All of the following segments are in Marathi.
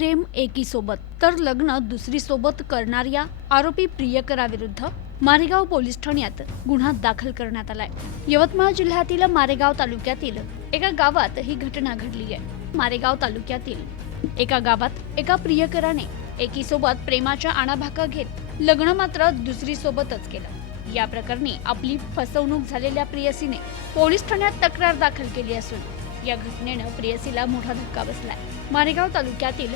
प्रेम एकीसोबत तर लग्न दुसरीसोबत करणाऱ्या आरोपी प्रियकराविरुद्ध मारेगाव पोलीस ठाण्यात गुन्हा दाखल करण्यात आलाय. यवतमाळ जिल्ह्यातील मारेगाव तालुक्यातील एका गावात ही घटना घडली आहे मारेगाव तालुक्यातील एका गावात एका प्रियकराने एकीसोबत प्रेमाच्या आणाभाका घेत लग्न मात्र दुसरीसोबतच केलं. या प्रकरणी आपली फसवणूक झालेल्या प्रियसीने पोलीस ठाण्यात तक्रार दाखल केली असून या घटनेनं प्रेयसीला मोठा धक्का बसलाय. मारेगाव तालुक्यातील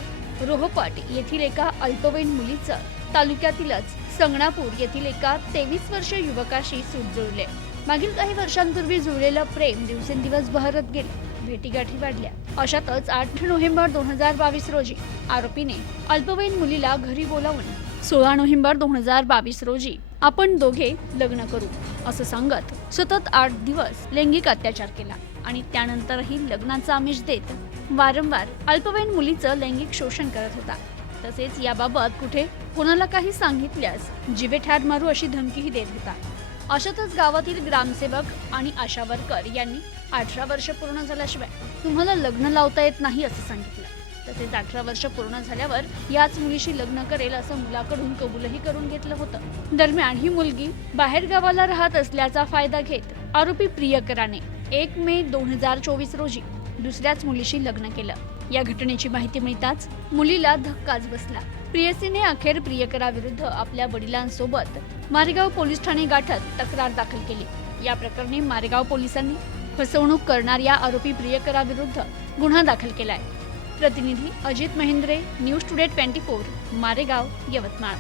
रोहपट येथील एका अल्पवयीन मुलीचं तालुक्यातीलच संगणापूर येथील एका तेवीस वर्ष युवकाशी सूट जुळले. मागील काही वर्षांपूर्वी जुळलेलं प्रेम दिवसेंदिवस बहरत गेले. भेटीगाठी वाढल्या. अशातच आठ नोव्हेंबर दोन हजार बावीस रोजी आरोपीने अल्पवयीन मुलीला घरी बोलावून सोळा नोव्हेंबर दोन हजार बावीस रोजी आपण दोघे लग्न करू. असं सांगत सतत आठ दिवस लैंगिक अत्याचार केला आणि त्यानंतरही लग्नाचा आमिष देत वारंवार अल्पवयीन मुलीचं लैंगिक शोषण करत होता. तसेच याबाबत कुठे कोणाला काही सांगितल्यास जिवे ठार मारू अशी धमकीही देत होता. अशातच गावातील ग्रामसेवक आणि आशा वर्कर यांनी अठरा वर्ष पूर्ण झाल्याशिवाय तुम्हाला लग्न लावता येत नाही असं सांगितलं. तसेच अठरा वर्ष पूर्ण झाल्यावर याच मुलीशी लग्न करेल असं मुलाकडून कबूलही करून घेतलं होतं. दरम्यान ही मुलगी बाहेर गावाला राहत असल्याचा फायदा घेत आरोपी प्रियकराने एक मे दोन हजार चोवीस रोजी दुसऱ्याच मुलीशी लग्न केलं. या घटनेची माहिती मिळताच मुलीला धक्काच बसला. प्रियसीने अखेर प्रियकराविरुद्ध आपल्या वडिलांसोबत मारेगाव पोलीस ठाणे गाठत तक्रार दाखल केली. या प्रकरणी मारेगाव पोलिसांनी फसवणूक करणाऱ्या आरोपी प्रियकराविरुद्ध गुन्हा दाखल केलाय. प्रतिनिधी Ajit Mahendre news today twenty four Maregaon Yavatmal.